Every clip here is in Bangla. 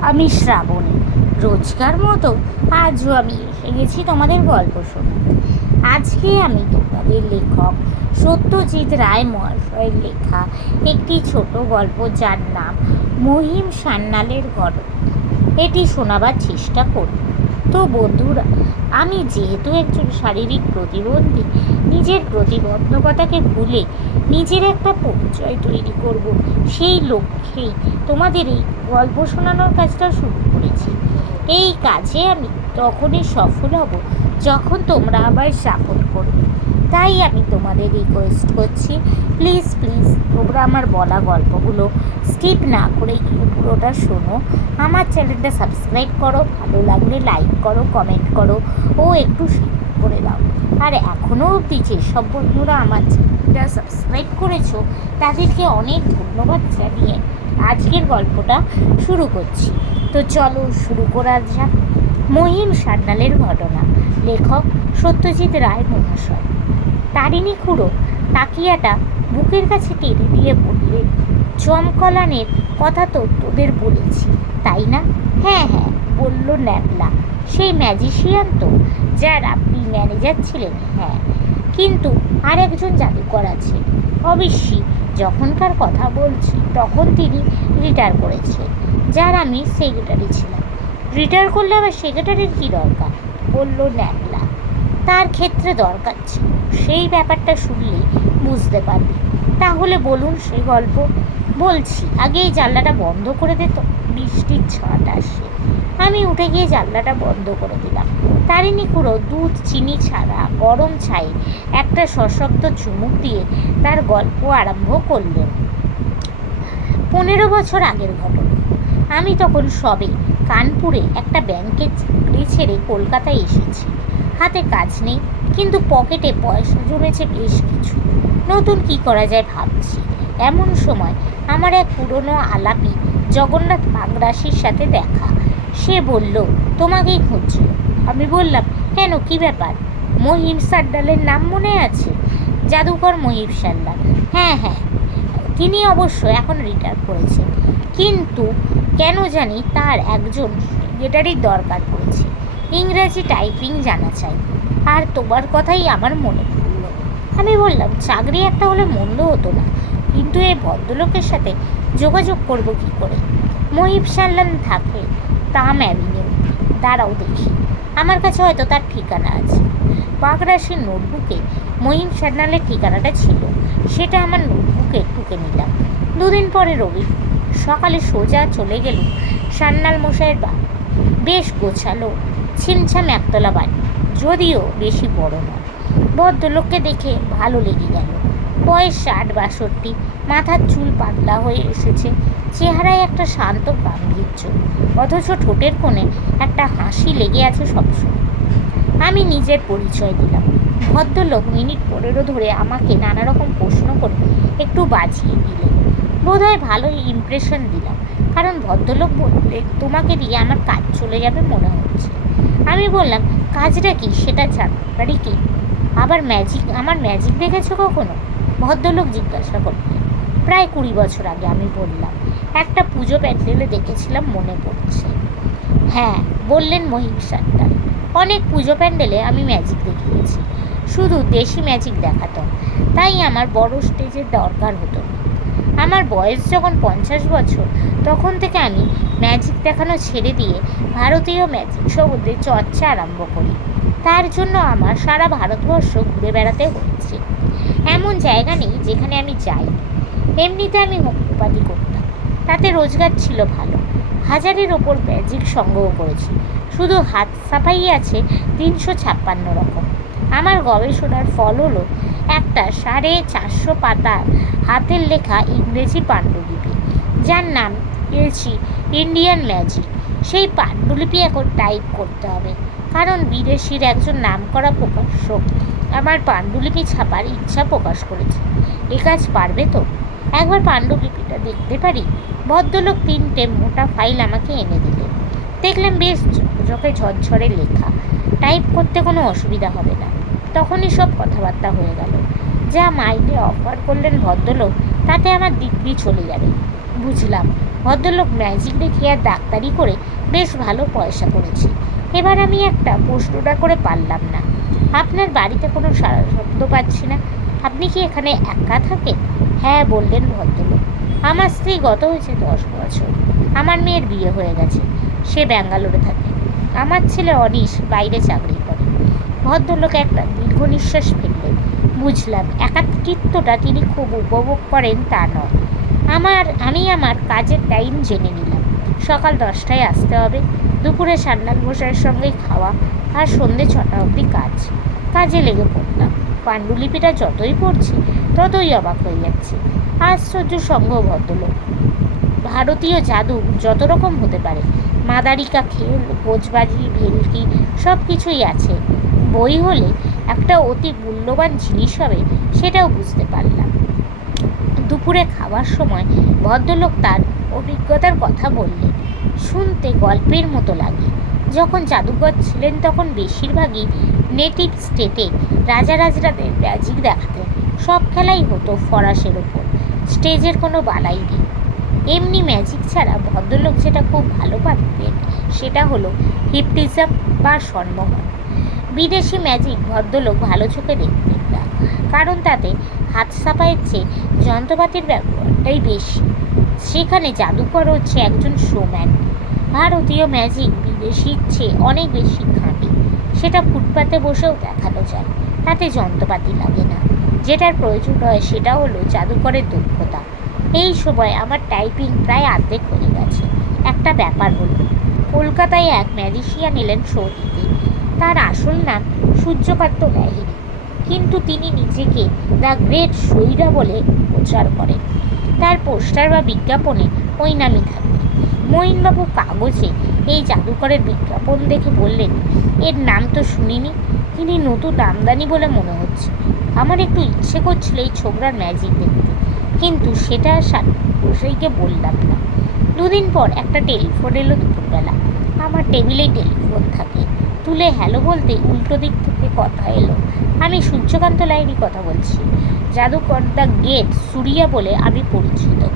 আমি শ্রাবণী। রোজকার মতো আজও আমি এসে গেছি তোমাদের গল্প শোনাতে। আজকে আমি তোমাদের লেখক সত্যজিৎ রায় মহাশয়ের লেখা একটি ছোট গল্প যার নাম মহিম সান্যালের গল্প। এটি শোনাবার চেষ্টা করব। তো বন্ধুরা, আমি যেহেতু একজন শারীরিক প্রতিবন্ধী, নিজের প্রতিবন্ধকতাকে ভুলে নিজের একটা পরিচয় তৈরি করব, সেই লক্ষ্যেই তোমাদের এই গল্প শোনানোর কাজটা শুরু করেছি। এই কাজে আমি তখনই সফল হব যখন তোমরা আবার সাপোর্ট করবে। তাই আমি তোমাদের রিকোয়েস্ট করছি প্লিজ প্লিজ তোমরা আমার বলা গল্পগুলো স্কিপ না করে পুরোটা শোনো। আমার চ্যানেলটা সাবস্ক্রাইব করো, ভালো লাগলে লাইক করো কমেন্ট করো, ও একটু শেয়ার করে দাও। আর এখনও অবধি যেসব বন্ধুরা আমার চ্যানেলটা সাবস্ক্রাইব করেছ, তাদেরকে অনেক ধন্যবাদ জানিয়ে আজকের গল্পটা শুরু করছি। তো চলো শুরু করা যাক। মহিম সান্যালের ঘটনা। লেখক সত্যজিৎ রায় মহাশয়। তারিণী খুঁড়ো তাকিয়াটা বুকের কাছে টেনে দিয়ে বললেন চমকলানের কথা তো তোদের বলেছি, তাই না? হ্যাঁ হ্যাঁ বলল ন্যাবলা। সেই ম্যাজিশিয়ান তো, যার আপনি ম্যানেজার ছিলেন। হ্যাঁ। কিন্তু আর একজন জাদুকর আছে। অবশ্যই যখনকার কথা বলছি, তখন তিনি রিটায়ার করেছে, যার আমি সেক্রেটারি ছিলাম। রিটায়ার করলে আবার সেক্রেটারির কী দরকার? বলল ন্যাবলা তার ক্ষেত্রে দরকার ছিল। সেই ব্যাপারটা শুনলেই বুঝতে পারবি। তাহলে বলুন সেই গল্প। বলছি, আগে এই জানলাটা বন্ধ করে দে তো। বৃষ্টির ছাট আসে। আমি উঠে গিয়ে জানলাটা বন্ধ করে দিলাম। তারিণী খুঁড়ো দুধ, চিনি ছাড়া গরম ছাই, একটা সশব্দ চুমুক দিয়ে তার গল্প আরম্ভ করলেন। পনেরো বছর আগের ঘটনা। আমি তখন সবে কানপুরে একটা ব্যাংকের চাকরি ছেড়ে কলকাতায় এসেছি। হাতে কাজ নেই, কিন্তু পকেটে পয়সা জমেছে বেশ কিছু। নতুন কি করা যায় ভাবছি। এমন সময় আমার এক পুরনো আলাপি জগন্নাথ বাগরাশির সাথে দেখা। সে বলল, তোমাকেই খুঁজছিল আমি বললাম, কেন? কি ব্যাপার? মহিম সাড্ডালের নাম মনে আছে? জাদুকর মহিম সান্যাল হ্যাঁ হ্যাঁ তিনি অবশ্য এখন রিটায়ার করেছেন কিন্তু কেন জানি তার একজন সেক্রেটারির দরকার পড়েছে। ইংরাজি টাইপিং জানা চাই। আর তোমার কথাই আমার মনে পড়ল। আমি বললাম, চাকরি একটা হলে মন্দ হতো না। কিন্তু এই ভদ্রলোকের সাথে যোগাযোগ করব কি করে? মহিব সাল্লান থাকে তাম অ্যাভিনিউ দাঁড়াও দেখি। আমার কাছে হয়তো তার ঠিকানা আছে। বাগরাশির নোটবুকে মহিম সান্যালের ঠিকানাটা ছিল। সেটা আমার নোটবুকে টুকে নিলাম। দুদিন পরে রবি, সকালে সোজা চলে গেল সান্যাল মশাইয়ের বাড়ি। বেশ গোছালো, ছিমছাম একতলা বাড়ি, যদিও বেশি বড় নয়। ভদ্রলোককে দেখে ভালো লেগে গেল। বয়স ষাট, বাষট্টি, মাথার চুল পাতলা হয়ে এসেছে। চেহারায় একটা শান্ত গাম্ভীর্য, অথচ ঠোঁটের কোণে একটা হাসি লেগে আছে সবসময়। আমি নিজের পরিচয় দিলাম। ভদ্রলোক মিনিট পনেরো ধরে আমাকে নানা রকম প্রশ্ন করে একটু বাজিয়ে দিলেন। বোধহয় ভালোই ইমপ্রেশন দিলাম, কারণ ভদ্রলোক বললে, তোমাকে দিয়ে আমার কাজ চলে যাবে মনে হচ্ছে। আমি বললাম, কাজটা কি? সেটা জানবারই কি? আবার ম্যাজিক আমার ম্যাজিক দেখেছ কখনো? ভদ্রলোক জিজ্ঞাসা করলেন প্রায় কুড়ি বছর আগে আমি বললাম, একটা পুজো প্যান্ডেলে দেখেছিলাম, মনে পড়ছে। হ্যাঁ বললেন মহিম অনেক পুজো প্যান্ডেলে আমি ম্যাজিক দেখিয়েছি। শুধু দেশি ম্যাজিক দেখাতাম তাই আমার বড় স্টেজের দরকার হতো আমার বয়স যখন পঞ্চাশ বছর, তখন থেকে আমি ম্যাজিক দেখানো ছেড়ে দিয়ে ভারতীয় ম্যাজিক সম্বন্ধে চর্চা আরম্ভ করি। তার জন্য আমার সারা ভারতবর্ষ ঘুরে বেড়াতে হচ্ছে। এমন জায়গা নেই যেখানে আমি যাই। এমনিতে আমি হোমিওপ্যাথি করতাম। তাতে রোজগার ছিল ভালো। হাজারের ওপর ম্যাজিক সংগ্রহ করেছি। শুধু হাত সাফাই আছে তিনশো ছাপ্পান্ন রকম। আমার গবেষণার ফল হলো একটা সাড়ে চারশো পাতার হাতের লেখা ইংরেজি পাণ্ডুলিপি, যার নাম দিয়েছি ইন্ডিয়ান ম্যাজিক। সেই পাণ্ডুলিপি এখন টাইপ করতে হবে, কারণ বিদেশির একজন নামকরা প্রকাশক আমার পাণ্ডুলিপি ছাপার ইচ্ছা প্রকাশ করেছে। এ কাজ পারবে তো? একবার পাণ্ডুলিপিটা দেখতে পারি, ভদ্রলোক তিনটে মোটা ফাইল আমাকে এনে দিলেন। দেখলাম বেশ চোখে ঝরঝরে লেখা, টাইপ করতে কোনো অসুবিধা হবে না। তখনই সব কথাবার্তা হয়ে গেল। যা মাইনে অফার করলেন ভদ্রলোক, তাতে আমার দিব্যি চলে যাবে। বুঝলাম, ভদ্রলোক ম্যাজিক দেখিয়ে আর ডাক্তারি করে বেশ ভালো পয়সা করেছি। এবার আমি একটা প্রশ্নটা করে পারলাম না। আপনার বাড়িতে কোনো সারা শব্দ পাচ্ছি না। আপনি কি এখানে একা থাকেন? হ্যাঁ বললেন ভদ্রলোক। আমার স্ত্রী গত হয়েছে দশ বছর। আমার মেয়ের বিয়ে হয়ে গেছে। সে ব্যাঙ্গালোরে থাকে। আমার ছেলে অনিশ বাইরে চাকরি করে। ভদ্রলোক একটা দীর্ঘ নিঃশ্বাস ফেললেন। বুঝলাম, একাকিত্বটা তিনি খুব উপভোগ করেন তা নয়। আমার, আমি আমার কাজের টাইম জেনে নিলাম। সকাল দশটায় আসতে হবে। দুপুরে সান্নাল মশাইয়ের সঙ্গেই খাওয়া আর সন্ধে ছটা অবধি কাজ। কাজে লেগে পড়লাম। পাণ্ডুলিপিটা যতই পড়ছি, ততই অবাক হয়ে যাচ্ছে। আশ্চর্য সঙ্গ ভদ্রলোক। ভারতীয় জাদু যত রকম হতে পারে। মাদারিকা খেল, ভোজবাজি, ভেলকি সব কিছুই আছে। বই হলে একটা অতি মূল্যবান জিনিস হবে, সেটাও বুঝতে পারলাম। দুপুরে খাওয়ার সময় ভদ্রলোক তার অভিজ্ঞতার কথা বললেন। শুনতে গল্পের মতো লাগে। যখন ছিলেন তখন বেশিরভাগই নেটিভ স্টেটে রাজা রাজরাদের ম্যাজিক দেখাতেন। সব খেলাই হতো ফরাসের ওপর। স্টেজের কোনো বালাই নেই। এমনি ম্যাজিক ছাড়া ভদ্রলোক যেটা খুব ভালো পারতেন সেটা হলো হিপটিজম বা সম্মোহন বিদেশি ম্যাজিক ভদ্রলোক ভালো চোখে দেখতেন না। কারণ তাতে হাত সাফাইয়ের চেয়ে যন্ত্রপাতির ব্যবহারটাই বেশি। সেখানে জাদুকর হচ্ছে একজন শোম্যান ভারতীয় ম্যাজিক বিদেশির চেয়ে অনেক বেশি খাঁটি। সেটা ফুটপাতে বসেও দেখানো যায়, তাতে যন্ত্রপাতি লাগে না। যেটার প্রয়োজন হয় সেটা হলো জাদুকরের দক্ষতা। এই সময় আমার টাইপিং প্রায় আর্ধেক হয়ে গেছে। একটা ব্যাপার হলো, কলকাতায় এক ম্যাজিশিয়ান এলেন শো দিতে তার আসল নাম সূর্যকান্ত লাহিড়ী কিন্তু তিনি নিজেকে দ্য গ্রেট সৈরা বলে প্রচার করেন। তার পোস্টার বা বিজ্ঞাপনে ওই নামই থাকে মঈনবাবু কাগজে এই জাদুকরের বিজ্ঞাপন দেখে বললেন, এর নাম তো শুনিনি। তিনি নতুন আমদানি বলে মনে হচ্ছে। আমার একটু ইচ্ছে করছিল এই ছোকরার ম্যাজিক দেখতে। কিন্তু সেটা সাইকে বললাম না। দুদিন পর একটা টেলিফোন এলো দুপুরবেলা। আমার টেবিলেই টেলিফোন থাকে। তুলে হ্যালো বলতে উল্টো দিক থেকে কথা এলো। আমি সূর্যকান্ত লাইরি কথা বলছি। জাদুকর দ্য গেট সুরিয়া বলে আমি পরিচিত।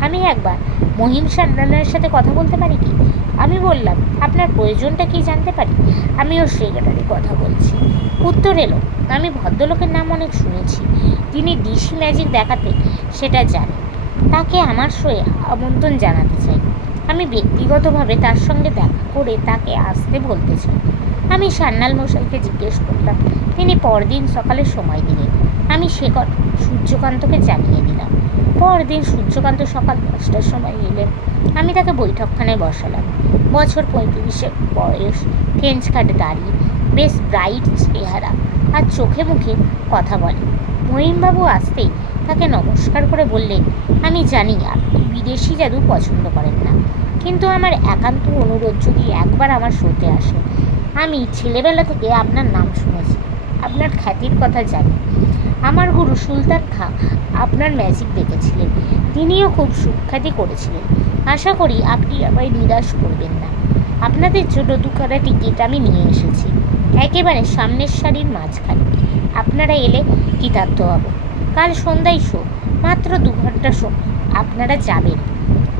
আমি একবার মহিম সান্যালের সাথে কথা বলতে পারি কি? আমি বললাম, আপনার প্রয়োজনটা কি জানতে পারি? আমি ওর সেক্রেটারি কথা বলছি। উত্তর এলো, আমি ভদ্রলোকের নাম অনেক শুনেছি। তিনি ডিসি ম্যাজিক দেখাতে সেটা জানি তাকে আমার শোয়ে আমন্ত্রণ জানাতে চাই। আমি ব্যক্তিগতভাবে তার সঙ্গে দেখা করে তাকে আসতে বলতে চাই। আমি সান্যাল মশাইকে জিজ্ঞেস করলাম, তিনি পরদিন সকালে সময় দিলেন? আমি সে সূর্যকান্তকে জানিয়ে দিলাম। পরদিন সূর্যকান্ত সকাল দশটার সময় এলেন আমি তাকে বৈঠকখানায় বসালাম। বছর পঁয়ত্রিশের বয়স, ফ্রেঞ্চ কাট দাড়ি, বেশ ব্রাইট চেহারা আর চোখে মুখে কথা বলে। মহিমবাবু আসতেই তাকে নমস্কার করে বললেন, আমি জানি আপনি বিদেশি জাদু পছন্দ করেন না, কিন্তু আমার একান্ত অনুরোধ যদি একবার আমার শোতে আসে, আমি ছেলেবেলা থেকে আপনার নাম শুনেছি। আপনার খ্যাতির কথা জানি। আমার গুরু সুলতান খাঁ আপনার ম্যাজিক দেখেছিলেন। তিনিও খুব সুখ্যাতি করেছিলেন। আশা করি আপনি আমায় নিরাশ করবেন না। আপনাদের জন্য দুখানা টিকিট আমি নিয়ে এসেছি। একেবারে সামনের সারির মাঝখানে। আপনারা এলে কৃতার্থ হব কাল সন্ধ্যায় শো। মাত্র দু ঘণ্টা শো। আপনারা যাবেন।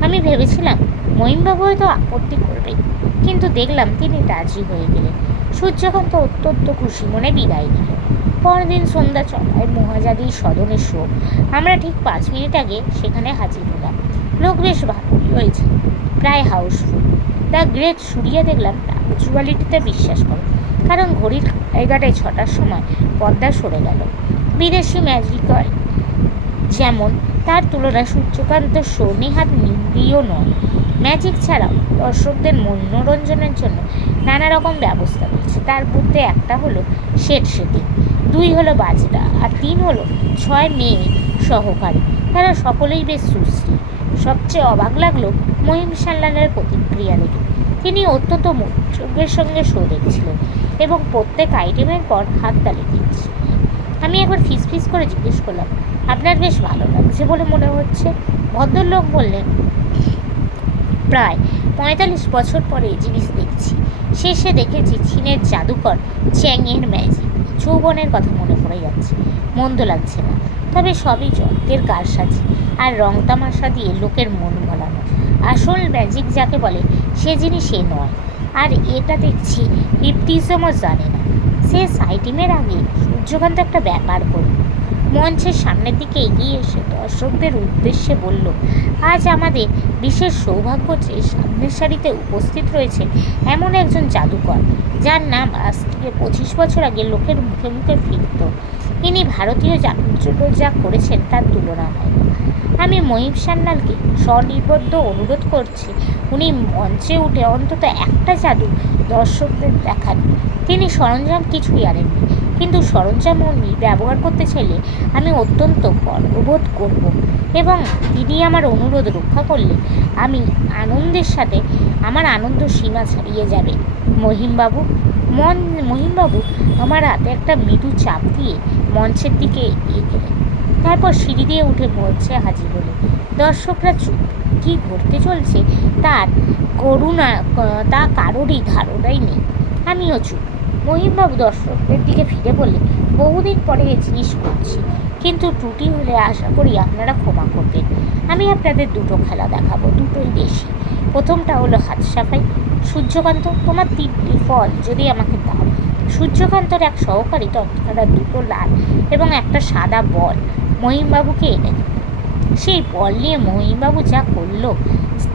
আমি ভেবেছিলাম মহিমবাবু হয়তো আপত্তি করবেন। কিন্তু দেখলাম তিনি রাজি হয়ে গেলেন। সূর্যকান্ত অত্যন্ত খুশি, মনে বিদায় দিল পরদিন সন্ধ্যা ছটায় মহাজাদির সদনের শো। আমরা ঠিক পাঁচ মিনিট আগে সেখানে হাজির হলাম। লোক বেশ ভালোই হয়েছে প্রায় হাউসফুল। দ্য গ্রেট সুরিয়া দেখলাম পাংচুয়ালিটিতে বিশ্বাস করে, কারণ ঘড়ির এগারোটায় ছটার সময় পর্দা সরে গেল। বিদেশি ম্যাজিকাল যেমন, তার তুলনায় সূর্যকান্ত শো নেহাত নির্দীয় নয়। ম্যাজিক ছাড়াও দর্শকদের মনোরঞ্জনের জন্য নানা রকম ব্যবস্থা রয়েছে। তার মধ্যে একটা হলো শেড সেটিং, দুই হলো বাজরা আর তিন হলো ছয় মেয়ে সহকারী। তারা সকলেই বেশ সুশ্রী। সবচেয়ে অবাক লাগল মহিম সাল্লানের প্রতিক্রিয়া দেখে। তিনি অত্যন্ত মনোযোগের সঙ্গে শো দেখছিলেন এবং প্রত্যেক আইটেমের পর হাততালি দিচ্ছিলেন। আমি একবার ফিস ফিস করে জিজ্ঞেস করলাম, আপনার বেশ ভালো লাগছে বলে মনে হচ্ছে? ভদ্রলোক বললেন প্রায় পঁয়তাল্লিশ বছর পরে এই জিনিস দেখছি। শেষে দেখেছি চীনের জাদুকর চ্যাংয়ের ম্যাজিক যৌবনের কথা মনে পড়ে যাচ্ছে। মন্দ লাগছে না। তবে সবই যন্ত্রের কারসাজি আর রং তামাশা দিয়ে লোকের মন ভোলানো আসল ম্যাজিক যাকে বলে, সে জিনিসে নয়। আর এটা দেখছি হিপটিজমও জানে না। সে সাইটিমের আগে সূর্যকান্ত একটা ব্যাপার করল। মঞ্চের সামনের দিকে এগিয়ে এসে দর্শকদের উদ্দেশ্যে বলল, আজ আমাদের বিশেষ সৌভাগ্য যে সামনের সারিতে উপস্থিত রয়েছে এমন একজন জাদুকর, যার নাম আজ থেকে পঁচিশ বছর আগে লোকের মুখে মুখে ফিরত। ইনি ভারতীয় জন্য যা করেছেন তার তুলনা হয় আমি মহিম সান্যালকে স্বনির্বদ্ধ অনুরোধ করছি, উনি মঞ্চে উঠে অন্তত একটা জাদু দর্শকদের দেখান। তিনি সরঞ্জাম কিছুই আনেননি। কিন্তু সরঞ্জাম উনি ব্যবহার করতে চাইলে আমি অত্যন্ত গর্ববোধ করব। এবং তিনি আমার অনুরোধ রক্ষা করলে আমি আনন্দের সাথে আমার আনন্দ সীমা ছাড়িয়ে যাবে। মহিমবাবু, মন, মহিমবাবু আমার হাতে একটা মৃদু চাপ দিয়ে মঞ্চের দিকে এগিয়ে গেলেন। তারপর সিঁড়ি দিয়ে উঠে মঞ্চে হাজির হলো দর্শকরা চুপ। কী ঘটতে চলছে তার করুণা, তা কারোরই ধারণাই নেই। আমিও চুপ। মহিমবাবু দর্শকদের দিকে ফিরে বললে বহুদিন পরে এ জিনিস করছি, কিন্তু ত্রুটি হলে আশা করি আপনারা ক্ষমা করবেন। আমি আপনাদের দুটো খেলা দেখাবো, দুটোই বেশি। প্রথমটা হলো হাত সাফাই। সূর্যকান্ত, তোমার তিনটি ফল যদি আমাকে দাও। সূর্যকান্তর এক সহকারী তৎক্ষণা দুটো লাল এবং একটা সাদা বল মহিমবাবুকে এনে সেই বল নিয়ে মহিমবাবু যা করল,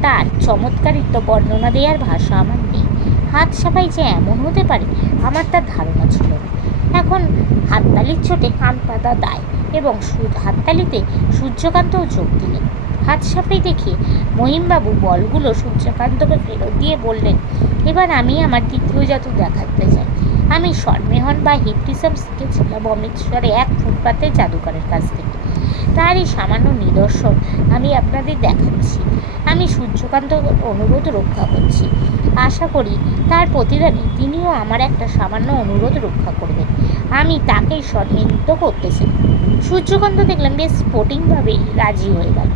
তার চমৎকারিত্ব বর্ণনা দেওয়ার ভাষা আমার হাত সাফাই যে এমন হতে পারে, আমার তার ধারণা ছিল না। এখন হাততালির চোটে কান পাতা দায় এবং হাততালিতে সূর্যকান্তও যোগ দিলেন হাত সাফাই দেখে মহিমবাবু বলগুলো সূর্যকান্তকে ফেরত দিয়ে বললেন, এবার আমি আমার দ্বিতীয় জাদু দেখাতে চাই। আমি স্বর্মেহন বা হিপটিজম শিখেছিলাম অমৃতসরে এক ফুটপাতের জাদুকরের কাছ থেকে তারই সামান্য নিদর্শন আমি আপনাদের দেখাচ্ছি। আমি সূর্যকান্ত অনুরোধ রক্ষা করছি। আশা করি তার প্রতিদানে তিনিও আমার একটা সামান্য অনুরোধ রক্ষা করবেন। আমি তাকেই সম্মিলিত করতেছি। সূর্যকান্ত দেখলাম বেশ স্পোর্টিংভাবেই রাজি হয়ে গেল।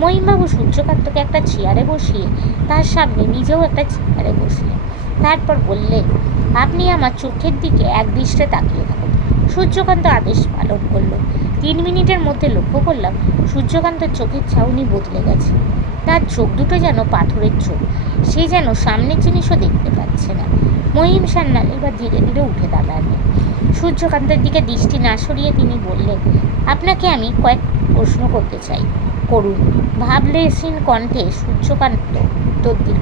মহিমবাবু সূর্যকান্তকে একটা চেয়ারে বসিয়ে তার সামনে নিজেও একটা চেয়ারে বসলেন। তারপর বললেন, আপনি আমার চোখের দিকে এক দৃষ্টে তাকিয়ে থাকুন। সূর্যকান্ত আদেশ পালন করল। তিন মিনিটের মধ্যে লক্ষ্য করলাম সূর্যকান্তের চোখের ছাউনি বদলে গেছে। তার চোখ দুটো যেন পাথরের চোখ। সে যেন সামনের জিনিসও দেখতে পাচ্ছে না। মহিম সান্যাল এবার ধীরে ধীরে উঠে দাঁড়ালেন। সূর্যকান্তের দিকে দৃষ্টি না সরিয়ে তিনি বললেন, আপনাকে আমি কয়েক প্রশ্ন করতে চাই। করুন। ভাবলেসীন কণ্ঠে সূর্যকান্ত উত্তর দিল,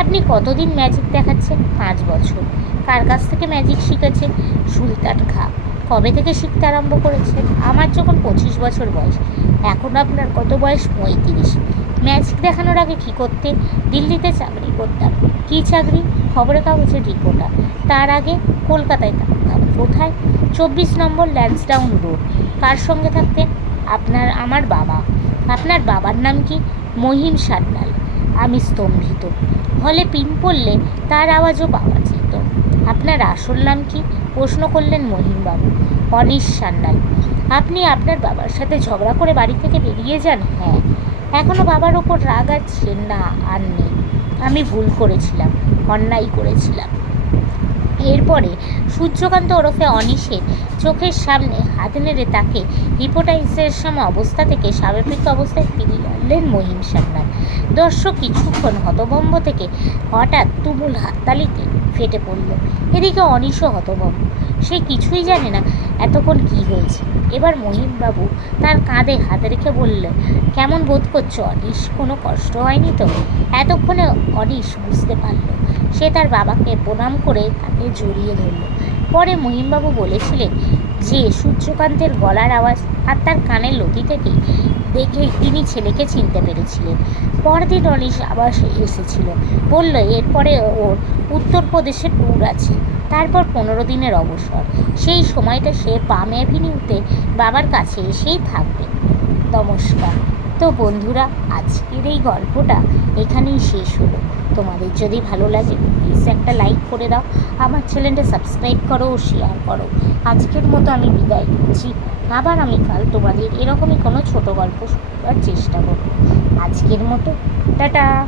আপনি কতদিন ম্যাজিক দেখাচ্ছেন? পাঁচ বছর। কার কাছ থেকে ম্যাজিক শিখেছেন? সুলতান খা। কবে থেকে শিখতে আরম্ভ করেছেন? আমার যখন পঁচিশ বছর বয়স, এখন আপনার কত বয়স? পঁয়ত্রিশ। ম্যাজিক দেখানোর আগে কী করতে? দিল্লিতে চাকরি করতাম। কী চাকরি? খবরের কাগজের রিপোর্টার। তার আগে কলকাতায় থাকতাম। কোথায়? চব্বিশ নম্বর ল্যান্সডাউন রোড। কার সঙ্গে থাকতেন? আপনার, আমার বাবা। আপনার বাবার নাম কি? মহিম সান্যাল। আমি স্তম্ভিত। হলে পিন পড়লে তার আওয়াজও পাওয়া যেত। আপনার আসল নাম কি? প্রশ্ন করলেন মহিমবাবু অনিশ সান্যাল। আপনি আপনার বাবার সাথে ঝগড়া করে বাড়ি থেকে বেরিয়ে যান? হ্যাঁ। এখনও বাবার ওপর রাগ আছে? না, আর নেই। আমি ভুল করেছিলাম, অন্যায় করেছিলাম। এরপরে সূর্যকান্ত ওরফে অনিশের চোখের সামনে হাত নেড়ে তাকে হিপোটাইসের সময় অবস্থা থেকে স্বাভাবিক অবস্থায় ফিরিয়ে আনলেন মহিম সান্যাল। দর্শক, কিছুক্ষণ হতভম্ব থেকে হঠাৎ তুমুল হাততালিতে ফেটে পড়ল। এদিকে অনিশও হতভম্ব। সে কিছুই জানে না এতক্ষণ কি হয়েছে। এবার মহিমবাবু তার কাঁধে হাত রেখে বলল কেমন বোধ করছ অনিশ? কোনো কষ্ট হয়নি তো? এতক্ষণে অনিশ বুঝতে পারল। সে তার বাবাকে প্রণাম করে তাকে জড়িয়ে ধরল। পরে মহিমবাবু বলেছিলেন, যে সূর্যকান্তের গলার আওয়াজ আর তার কানের লতি থেকে দেখে তিনি ছেলেকে চিনতে পেরেছিলেন। পরদিন অনিশ আবার এসেছিল। বলল, এরপরে ওর উত্তরপ্রদেশে ট্যুর আছে। তারপর পনেরো দিনের অবসর। সেই সময়টা সে পাম অ্যাভিনিউতে বাবার কাছে এসেই থাকবে। নমস্কার। তো বন্ধুরা, আজকের এই গল্পটা এখানেই শেষ হলো। তোমাদের যদি ভালো লাগে প্লিজ একটা লাইক করে দাও। আমার চ্যানেলটা সাবস্ক্রাইব করো ও শেয়ার করো। আজকের মতো আমি বিদায় নিচ্ছি। আবার আমি কাল তোমাদের এরকমই কোনো ছোট গল্প শোনার চেষ্টা করব। আজকের মতো, টাটা!